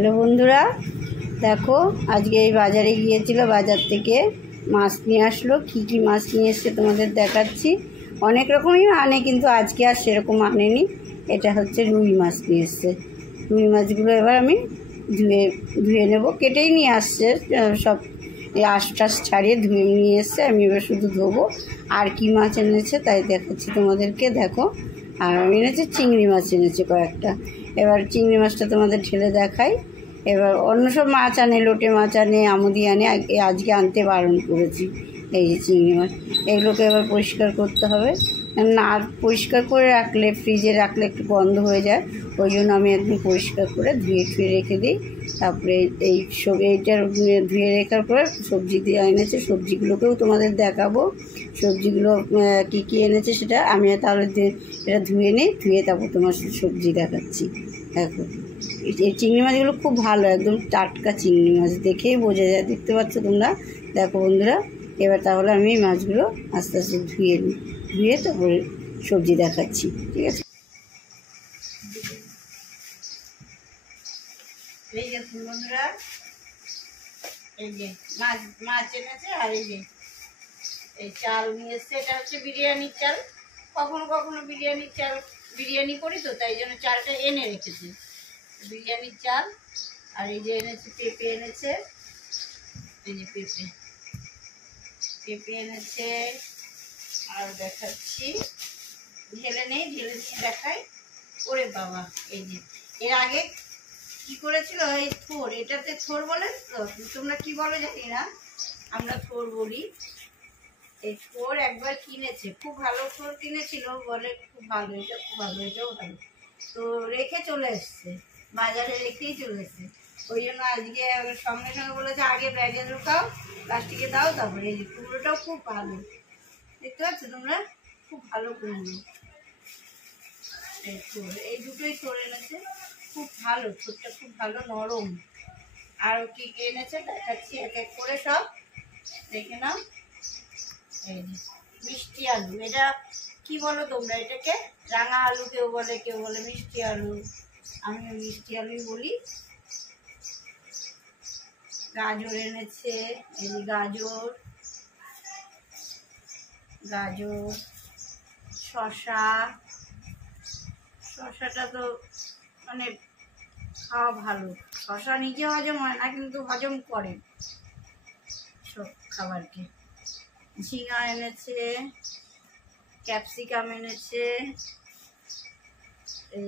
Hello বন্ধুরা, দেখো আজকে এই বাজারে গিয়েছিল, বাজার থেকে মাছ নিয়ে আসলো। কী কী মাছ নিয়ে এসছে তোমাদের দেখাচ্ছি। অনেক রকমই আনে, কিন্তু আজকে আর সেরকম আনেনি। এটা হচ্ছে রুই মাছ নিয়ে এসছে। রুই মাছগুলো এবার আমি ধুয়ে নেব। কেটেই নিয়ে আসছে সব, এই আঁশ ছাড়িয়ে ধুয়ে নিয়ে এসছে। আমি এবার শুধু ধোবো। আর কি মাছ এনেছে তাই দেখাচ্ছি তোমাদেরকে, দেখো। আর আমি এনেছি চিংড়ি মাছ এনেছি কয়েকটা। এবার চিংড়ি মাছটা তোমাদের ঢেলে দেখাই। এবার অন্য সব মাছ আনে, লোটে মাছ আনে, আমুদি আনে, আজকে আনতে বারণ করেছি। এই যে চিংড়ি মাছ, এগুলোকে এবার পরিষ্কার করতে হবে। না, আর পরিষ্কার করে রাখলে, ফ্রিজে রাখলে একটু গন্ধ হয়ে যায়। ওই জন্য আমি একদম পরিষ্কার করে ধুয়ে রেখে দিই। তারপরে এইটার ধুয়ে রেখার পরে সবজি দিয়ে এনেছে, সবজিগুলোকেও তোমাদের দেখাবো। সবজিগুলো কী কী এনেছে সেটা আমি তাহলে এটা ধুয়ে নিই, ধুয়ে তারপর তোমার সবজি দেখাচ্ছি। দেখো এই চিংড়ি মাছগুলো খুব ভালো, একদম টাটকা চিংড়ি মাছ, দেখেই বোঝা যায়। দেখতে পাচ্ছ তোমরা? দেখো বন্ধুরা, এবার তাহলে আমি এই মাছগুলো আস্তে আস্তে ধুয়ে তারপরে সবজি দেখাচ্ছি, ঠিক আছে? এই যে বন্ধুরা, এই যে মাছ এনেছে। আর এই যে এই চাল নিয়ে এসছে, এটা হচ্ছে বিরিয়ানির চাল। কখনো কখনো বিরিয়ানি করি তো, তাই জন্য চালটা এনে রেখেছি, বিরিয়ানির চাল। আর এই যে এনেছে পেঁপে এনেছে, এই যে পেঁপে এনেছে। আর দেখাচ্ছি, ঢেলে দিয়ে দেখাই। ওরে বাবা, এই যে এর আগে কি করেছিল, এই থোর, এটাতে থোর বলে তো, তোমরা কি বলো জানি না, আমরা থোর বলি। এই থোর একবার কিনেছে, খুব ভালো থোর কিনেছিল, বলে খুব ভালো, এটা খুব ভালো, এটাও ভালো। তো রেখে চলে এসছে, বাজারে রেখেই চলে এসছে। ওই জন্য আজকে সঙ্গে সঙ্গে বলেছে আগে ব্যাগে ঢোকাও, প্লাস্টিকে দাও, তারপরে এই কুমড়োটাও খুব ভালো। দেখতে পাচ্ছ তোমরা? খুব ভালো কুমড়ো। এই দুটোই থোর এনেছে, খুব ভালো, থোরটা খুব ভালো, নরম। আর কি এনেছে দেখাচ্ছি এক এক করে সব, দেখে নাও। এই মিষ্টি আলু, এটা কি বলো তোমরা? এটাকে রাঙা আলু কেউ বলে মিষ্টি আলু, আমি মিষ্টি আলুই বলি। গাজর এনেছে, এই গাজর, শশাটা তো মানে খাওয়া ভালো। শশা নিজে হজম হয় না, কিন্তু হজম করে সব খাবারকে। ঝিঙা এনেছে, ক্যাপসিকাম এনেছে,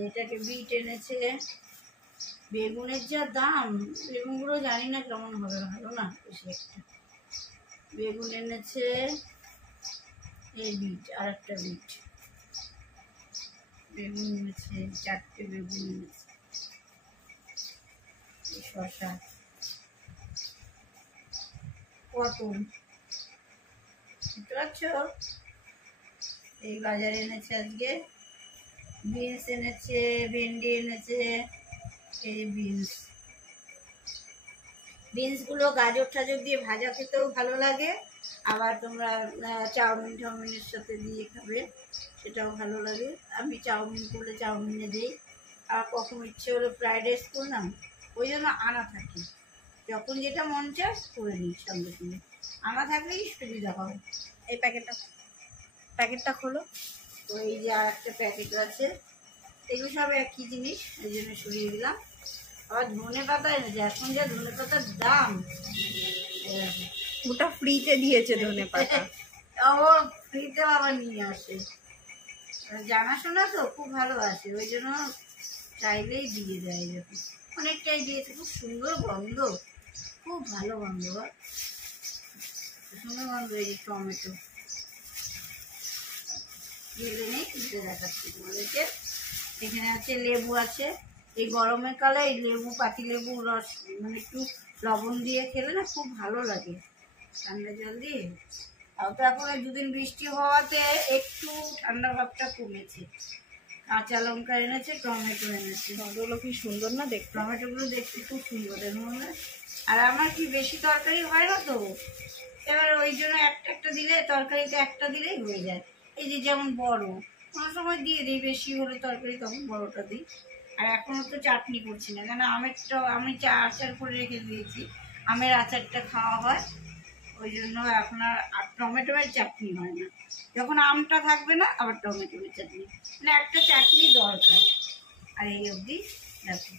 এটাকে বিট এনেছে। বেগুনের যা দাম, বেগুনগুলো জানি না কেমন হবে, ভালো না বেশি একটা। বেগুন এনেছে, এই বিট, আর একটা বিট। বেগুন এনেছে, 4টে বেগুন এনেছে। শসা, পটল, বুঝতে পারছো? এই বাজারে এনেছে আজকে। বিনস এনেছে, ভেন্ডি এনেছে, এই বিনসগুলো গাজর টাজর দিয়ে ভাজা খেতেও ভালো লাগে। আবার তোমরা চাউমিনের সাথে দিয়ে খাবে, সেটাও ভালো লাগে। আমি চাউমিন করলে চাউমিনে দিই, আর কখনো ইচ্ছে হলো ফ্রাইড রাইস করলাম, ওই জন্য আনা থাকে। যখন যেটা মন চায় করে নিই, সঙ্গে সঙ্গে আনা থাকলেই সুবিধা হয়। এই প্যাকেটটা খোলো। তো এই যে আর একটা প্যাকেট আছে, এগুলো সব একই জিনিস, এই জন্য সরিয়ে দিলাম। আবার ধনে পাতা এনেছে, এখন যা ধনে পাতার দাম। ওটা ফ্রিতে দিয়েছে ধনে পাতা। ও ফ্রিতে আবার নিয়ে আসে, জানাশোনা তো খুব ভালোবাসে, ওই জন্য চাইলেই দিয়ে দেয়। যখন অনেকটাই দিয়েছে, খুব সুন্দর গন্ধ, খুব ভালো গন্ধ, সুন্দর গন্ধ। এই যে টমেটো ঢেলে নেই, তুলতে দেখাচ্ছি তোমাদেরকে। এখানে আছে লেবু আছে, এই গরমের কালে এই পাতি লেবু রস মানে একটু লবণ দিয়ে খেলে না খুব ভালো লাগে, ঠান্ডা জল দিয়ে। তাও তো এখন দুদিন বৃষ্টি হওয়াতে একটু ঠান্ডা ভাবটা কমেছে। কাঁচা লঙ্কা এনেছে, টমেটো এনেছে। ওগুলো কি সুন্দর না দেখতে? টমেটোগুলো দেখতে খুব সুন্দর দেখুন। আর আমার কি বেশি তরকারি হয় না তো, এবার ওই জন্য একটা দিলে, তরকারিতে একটা দিলেই হয়ে যায়। এই যে যেমন বড়, কোনো সময় দিয়ে দিই, বেশি হলে তরকারি তখন বড়টা দিই। আর এখনও তো চাটনি করছি না, কেন আমেরটা আমি আচার করে রেখে দিয়েছি, আমের আচারটা খাওয়া হয়, ওই জন্য এখন আর টমেটোর চাটনি হয় না। যখন আমটা থাকবে না আবার টমেটোর চাটনি, মানে একটা চাটনি দরকার। আর এই অবধি দেখো